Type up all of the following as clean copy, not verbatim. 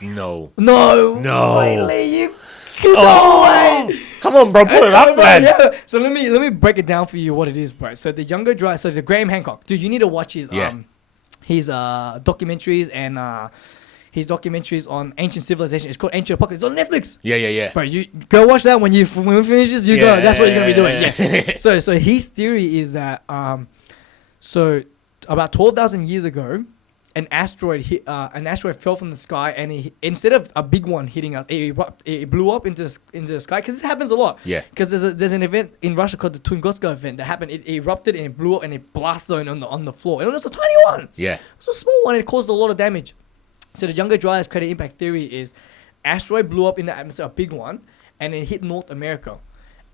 No. No. Really? You... No way. Come on, bro. Put it up, man. Yeah. So let me break it down for you what it is, bro. So the younger Dryas, so the Graham Hancock, dude, you need to watch his documentaries and his documentaries on ancient civilization. It's called Ancient Apocalypse. It's on Netflix. Yeah. Bro, you go watch that when we finish this. You go. That's what you're gonna be doing. Yeah. So his theory is that so about 12,000 years ago, an asteroid fell from the sky, and instead of a big one hitting us, it blew up into the sky. Because this happens a lot. Yeah. Because there's an event in Russia called the Tunguska event that happened. It erupted and it blew up and it blasted on the floor. And it was a tiny one. Yeah. It was a small one. And it caused a lot of damage. So the younger Dryas credit impact theory is asteroid blew up in the atmosphere, a big one, and it hit North America.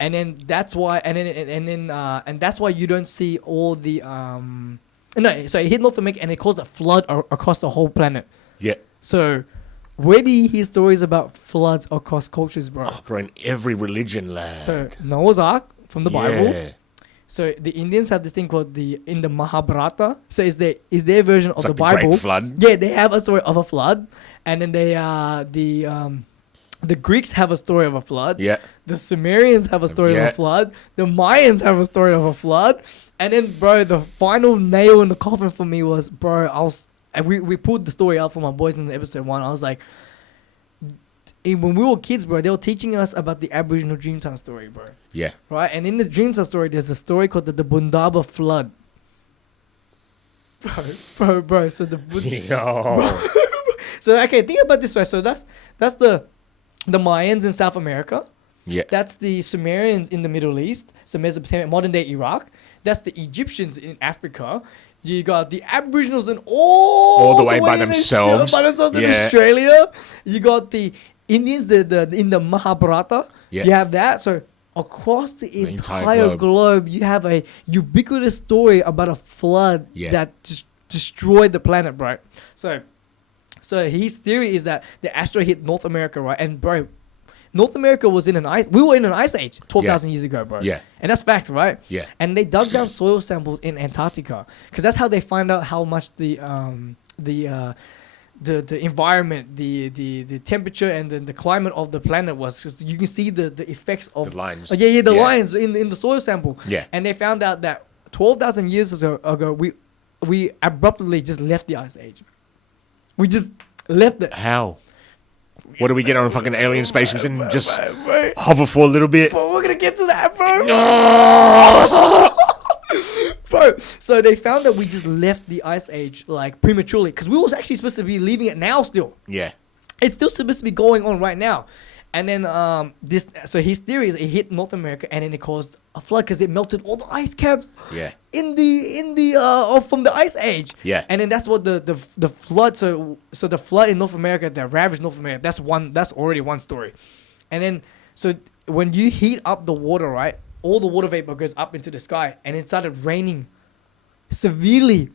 And then that's why and that's why you don't see all the so it hit North America and it caused a flood across the whole planet. Yeah. So where do you hear stories about floods across cultures, bro? Oh, bro, in every religion, lad. So Noah's Ark from the Bible. Yeah. So the Indians have this thing called in the Mahabharata. So is their version of It's the like the Bible. Great Flood. Yeah, they have a story of a flood, and then the Greeks have a story of a flood. Yeah. The Sumerians have a story of a flood. The Mayans have a story of a flood. And then, bro, the final nail in the coffin for me was, bro, we pulled the story out for my boys in the episode 1. I was like, when we were kids, bro, they were teaching us about the Aboriginal Dreamtime story, bro. Yeah. Right? And in the Dreamtime story, there's a story called the Bundaba flood. Bro. So Yo. So, okay, think about this, right? So that's the Mayans in South America. Yeah. That's the Sumerians in the Middle East, so Mesopotamia, modern day Iraq. That's the Egyptians in Africa. You got the Aboriginals in all the way by themselves. In Australia. You got the Indians in the Mahabharata. Yeah. You have that. So across the entire globe, you have a ubiquitous story about a flood that just destroyed the planet, bro. So his theory is that the asteroid hit North America, right? And bro, North America was we were in an ice age 12,000 years ago, bro. Yeah. And that's fact, right? Yeah. And they dug down soil samples in Antarctica because that's how they find out how much the environment, the temperature and the climate of the planet was. 'Cause you can see the effects of the lines. The lines in the soil sample. Yeah. And they found out that 12,000 years ago we abruptly just left the ice age. We just left it. How? What do we get on fucking alien spaceships and just hover for a little bit? Bro, we're gonna get to that, bro. No. Bro, so they found that we just left the ice age like prematurely because we was actually supposed to be leaving it now still. Yeah. It's still supposed to be going on right now. And then so his theory is it hit North America and then it caused a flood because it melted all the ice caps. Yeah. In the from the ice age. Yeah. And then that's what the flood. So the flood in North America that ravaged North America. That's already one story. And then so when you heat up the water, right, all the water vapor goes up into the sky and it started raining severely.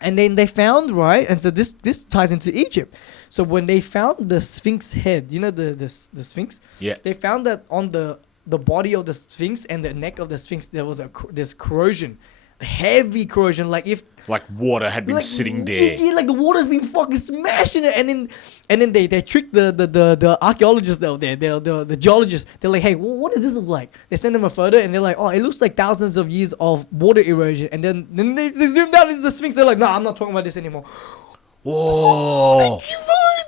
And then they found, right, and so this ties into Egypt. So when they found the Sphinx head, you know the Sphinx? Yeah. They found that on the body of the Sphinx and the neck of the Sphinx, there was this corrosion, heavy corrosion, like water had been sitting there. Yeah, like the water's been fucking smashing it. And then they tricked the archaeologists that were there, the geologists. They're like, hey, what does this look like? They send them a photo and they're like, oh, it looks like thousands of years of water erosion. And then they zoom down into the Sphinx. They're like, no, I'm not talking about this anymore. Whoa.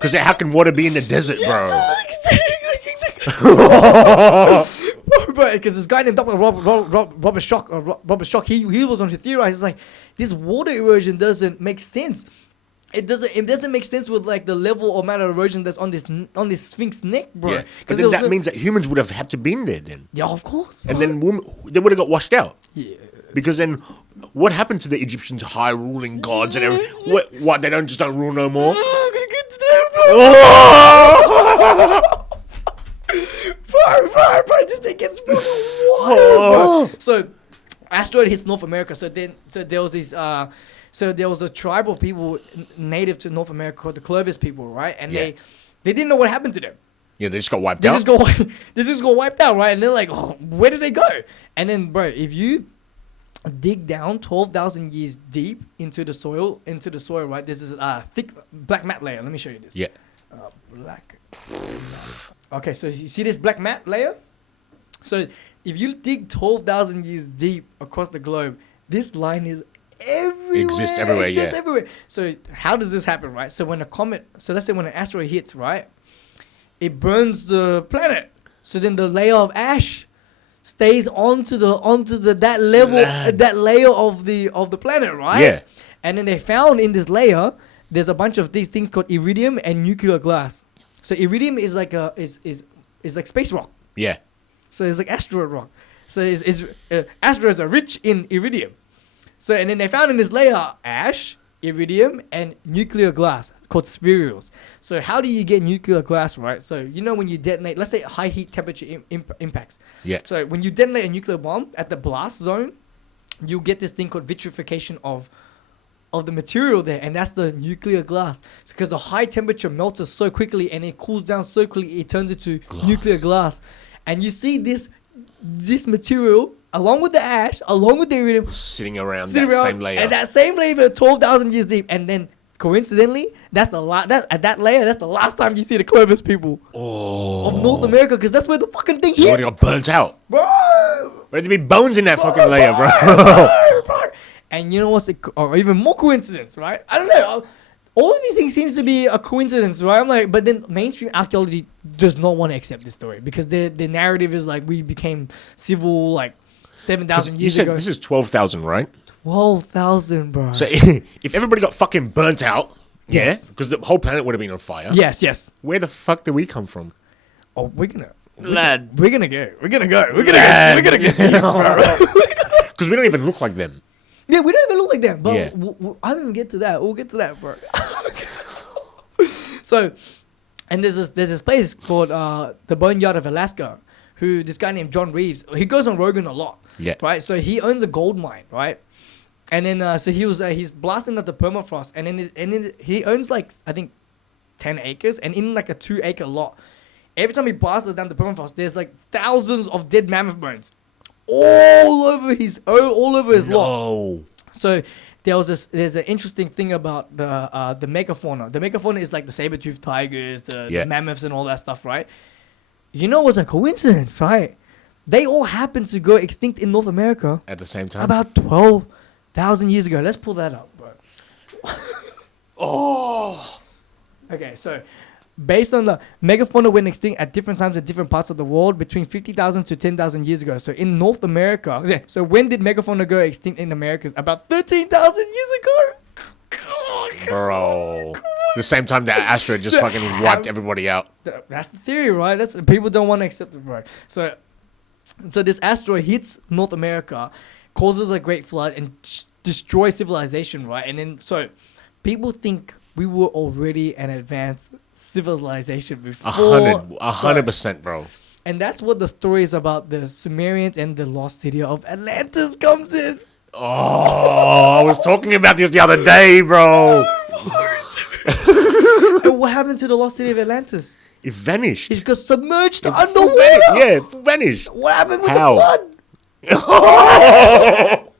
Because how can water be in the desert, bro? Bro, because this guy named Dr. Robert Schock, he was on his theory. He's like, this water erosion doesn't make sense. It doesn't make sense with like the level or amount of erosion that's on this Sphinx neck, bro. Yeah. But then that means that humans would have had to been there then. Yeah, of course. Bro. And then they would have got washed out. Yeah. Because then, what happened to the Egyptians' high ruling gods and everything? What? They don't rule no more? I'm gonna get to that, bro. Bro, this thing gets wild, bro. So, asteroid hits North America. So there was this. So there was a tribe of people native to North America called the Clovis people, right? And they didn't know what happened to them. Yeah, they just got wiped out. They just got wiped out, right? And they're like, oh, where did they go? And then, bro, if you dig down 12,000 years deep into the soil, right? This is a thick black mat layer. Let me show you this. Yeah. Black. Okay, so you see this black mat layer? So if you dig 12,000 years deep across the globe, this line is everywhere. Exists everywhere, yeah. Everywhere. So how does this happen, right? So when a comet, so let's say when an asteroid hits, right? It burns the planet. So then the layer of ash stays onto the that level, that layer of the planet, right? Yeah. And then they found in this layer, there's a bunch of these things called iridium and nuclear glass. So iridium is like is like space rock. Yeah. So it's like asteroid rock. So asteroids are rich in iridium. So and then they found in this layer ash, iridium, and nuclear glass called spherules. So how do you get nuclear glass, right? So you know when you detonate, let's say high heat temperature impacts. Yeah. So when you detonate a nuclear bomb at the blast zone, you get this thing called vitrification of the material there, and that's the nuclear glass. It's because the high temperature melts it so quickly and it cools down so quickly, it turns into nuclear glass. And you see this material along with the ash, along with the iridium, sitting around same layer. And that same layer 12,000 years deep. And then coincidentally, that's the last time you see the Clovis people of North America, because that's where the fucking thing You hit. already got burnt out. Bro! There'd be bones in that fucking layer, bro. And you know what's or even more coincidence, right? I don't know. All of these things seems to be a coincidence, right? I'm like, but then mainstream archaeology does not want to accept this story because the narrative is like we became civil like 7,000 years ago. This is 12,000, right? 12,000, bro. So if everybody got fucking burnt out, Yes. yeah, because the whole planet would have been on fire. Yes. Where the fuck did we come from? Oh, we're gonna go. Lad. We're gonna go. We're gonna get deep, bro. Because we don't even look like them. Yeah, we don't even look like them. But Yeah. I didn't even get to that. We'll get to that, bro. So, and there's this place called the Boneyard of Alaska, who this guy named John Reeves, he goes on Rogan a lot. Yeah. Right. So he owns a gold mine, right? And then so he's blasting at the permafrost, and then he owns like I think 10 acres, and in like a 2-acre lot, every time he blasts down the permafrost, there's like thousands of dead mammoth bones all over his lot. So there's an interesting thing about the megafauna. The megafauna is like the saber-toothed tigers, the mammoths and all that stuff, right? You know what's a coincidence, right? They all happen to go extinct in North America At the same time? about 12,000 years ago. Let's pull that up, bro. Okay, so based on the megafauna went extinct at different times in different parts of the world between 50,000 to 10,000 years ago. So in North America, so when did megafauna go extinct in Americas? About 13,000 years ago. Bro. The same time that asteroid just fucking wiped everybody out. That's the theory, right? That's people don't want to accept it, bro. So this asteroid hits North America, causes a great flood, and destroys civilization, right? And then so people think we were already an advanced civilization before. 100%, bro. And that's what the story is about. The Sumerians and the lost city of Atlantis comes in. Oh, I was talking about this the other day, bro. And what happened to the lost city of Atlantis? It vanished. It got submerged It underwater. Yeah, it vanished. What happened with How? the flood?